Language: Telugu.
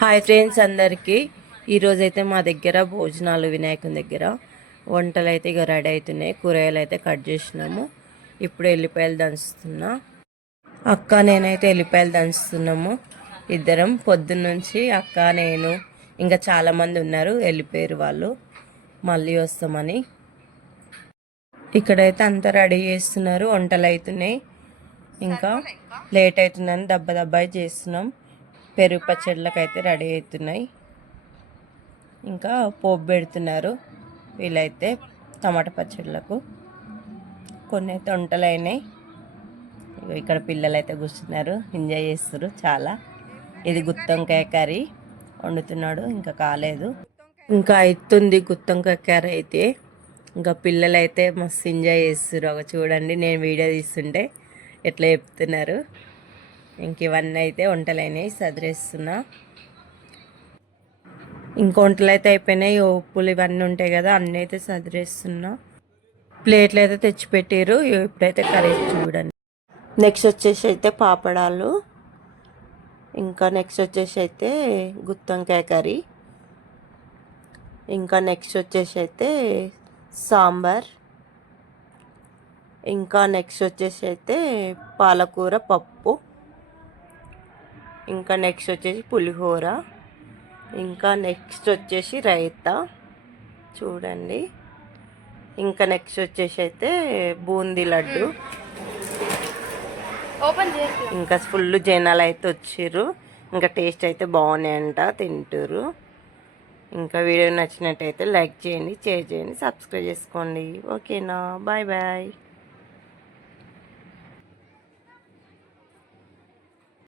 హాయ్ ఫ్రెండ్స్ అందరికీ. ఈరోజైతే మా దగ్గర భోజనాలు వినాయకుని దగ్గర. వంటలు అయితే ఇక రెడీ అవుతున్నాయి కూరగాయలు అయితే కట్ చేసినాము. ఇప్పుడు ఎల్లిపాయలు దంచుతున్నా. అక్క నేనైతే ఎల్లిపాయలు దంచుతున్నాము. ఇద్దరం పొద్దున్న నుంచి అక్క నేను ఇంకా చాలామంది ఉన్నారు. వెళ్ళిపోయారు వాళ్ళు. మళ్ళీ వస్తామని. ఇక్కడైతే అంతా రెడీ చేస్తున్నారు. వంటలు అవుతున్నాయి ఇంకా లేట్ అవుతుందని దెబ్బ దెబ్బాయి చేస్తున్నాం. పెరుగు పచ్చళ్ళకి అయితే రెడీ అవుతున్నాయి. ఇంకా పోపు పెడుతున్నారు. వీళ్ళైతే టమాటా పచ్చళ్ళకు. కొన్ని అయితే వంటలు అయినాయి ఇక్కడ పిల్లలు అయితే కూర్చున్నారు. ఎంజాయ్ చేస్తారు చాలా. ఇది గుత్తంకాయ కర్రీ. వండుతున్నాడు. ఇంకా కాలేదు. ఇంకా అవుతుంది గుత్తొంకాయ కర్రీ అయితే. ఇంకా పిల్లలు అయితే మస్తు ఎంజాయ్ చేస్తారు ఒక చూడండి నేను వీడియో తీస్తుంటే ఎట్లా చెప్తున్నారు. ఇంక ఇవన్నీ అయితే వంటలైనవి సదిరేస్తున్నా. ఇంక వంటలు అయితే అయిపోయినాయి. ఉప్పులు ఇవన్నీ ఉంటాయి కదా అన్నీ అయితే సదిరేస్తున్నా. ప్లేట్లు అయితే తెచ్చిపెట్టారు ఇప్పుడైతే కర్రీ చూడండి. నెక్స్ట్ వచ్చేసి అయితే పాపడాలు. ఇంకా నెక్స్ట్ వచ్చేసి అయితే గుత్తంకాయ కర్రీ. ఇంకా నెక్స్ట్ వచ్చేసి అయితే సాంబార్. ఇంకా నెక్స్ట్ వచ్చేసి అయితే పాలకూర పప్పు. ఇంకా నెక్స్ట్ వచ్చేసి పులిహోర. ఇంకా నెక్స్ట్ వచ్చేసి రైతా. చూడండి. ఇంకా నెక్స్ట్ వచ్చేసి అయితే బూందీ లడ్డు. ఇంకా ఫుల్ జనాలు అయితే వచ్చిర్రు ఇంకా టేస్ట్ అయితే బాగున్నాయంట తింటారు ఇంకా వీడియో నచ్చినట్టయితే లైక్ చేయండి షేర్ చేయండి సబ్స్క్రైబ్ చేసుకోండి. ఓకేనా? Bye bye.